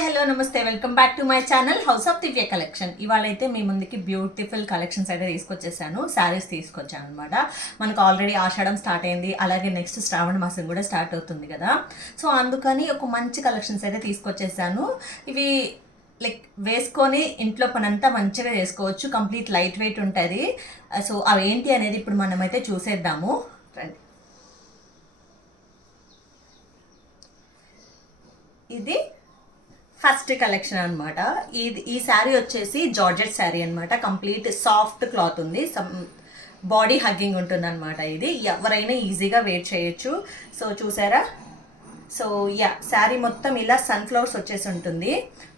Hi hello నమస్తే welcome back to my channel house of Divya collection. ఇవాళైతే మీ ముందుకి బ్యూటిఫుల్ కలెక్షన్స్ అయితే తీసుకొచ్చేసాను. శారీస్ తీసుకొచ్చాను అనమాట. మనకు ఆల్రెడీ ఆషాఢం స్టార్ట్ అయింది, అలాగే నెక్స్ట్ శ్రావణ మాసం కూడా స్టార్ట్ అవుతుంది కదా. సో అందుకని ఒక మంచి కలెక్షన్స్ అయితే తీసుకొచ్చేసాను. ఇవి లైక్ వేసుకొని ఇంట్లో పనంతా మంచిగా చేసుకోవచ్చు, కంప్లీట్ లైట్ వెయిట్ ఉంటుంది. సో అవి ఏంటి అనేది ఇప్పుడు మనమైతే చూసేద్దాము రండి. ఇది ఫస్ట్ కలెక్షన్ అనమాట. ఈ శారీ వచ్చేసి జార్జెట్ శారీ అనమాట. కంప్లీట్ సాఫ్ట్ క్లాత్ ఉంది, సమ్ బాడీ హగ్గింగ్ ఉంటుంది అనమాట. ఇది ఎవరైనా ఈజీగా వేర్ చేయొచ్చు. సో చూసారా, సో శారీ మొత్తం ఇలా సన్ఫ్లవర్స్ వచ్చేసి ఉంటుంది.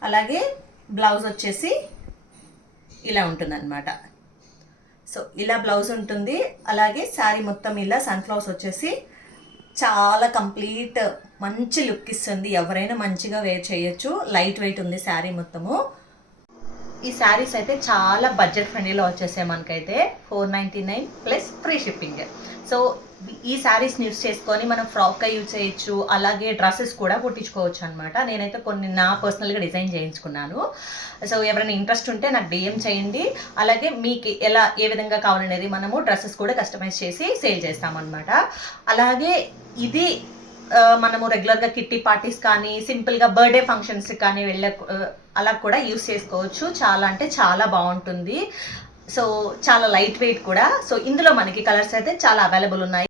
అలాగే బ్లౌజ్ వచ్చేసి ఇలా ఉంటుంది అనమాట. సో ఇలా బ్లౌజ్ ఉంటుంది. అలాగే శారీ మొత్తం ఇలా సన్ఫ్లవర్స్ వచ్చేసి చాలా కంప్లీట్ మంచి లుక్ ఇస్తుంది. ఎవరైనా మంచిగా వేర్ చేయొచ్చు. లైట్ వెయిట్ ఉంది శారీ మొత్తము. ఈ శారీస్ అయితే చాలా బడ్జెట్ ఫ్రెండ్లీలో వచ్చేసాయి మనకైతే. 499 ప్లస్ ఫ్రీ షిప్పింగ్. సో ఈ శారీస్ని యూస్ చేసుకొని మనం ఫ్రాక్గా యూజ్ చేయొచ్చు, అలాగే డ్రెస్సెస్ కూడా కుట్టించుకోవచ్చు అనమాట. నేనైతే కొన్ని నా పర్సనల్గా డిజైన్ చేయించుకున్నాను. సో ఎవరైనా ఇంట్రెస్ట్ ఉంటే నాకు డిఎం చేయండి. అలాగే మీకు ఏ విధంగా కావాలనేది మనము డ్రెస్సెస్ కూడా కస్టమైజ్ చేసి సేల్ చేస్తామన్నమాట. అలాగే ఇది మనము రెగ్యులర్గా కిట్టి పార్టీస్ కానీ సింపుల్గా బర్త్డే ఫంక్షన్స్ కానీ అలా కూడా యూస్ చేసుకోవచ్చు. చాలా అంటే చాలా బాగుంటుంది. సో చాలా లైట్ వెయిట్ కూడా. సో ఇందులో మనకి కలర్స్ అయితే చాలా అవైలబుల్ ఉన్నాయి.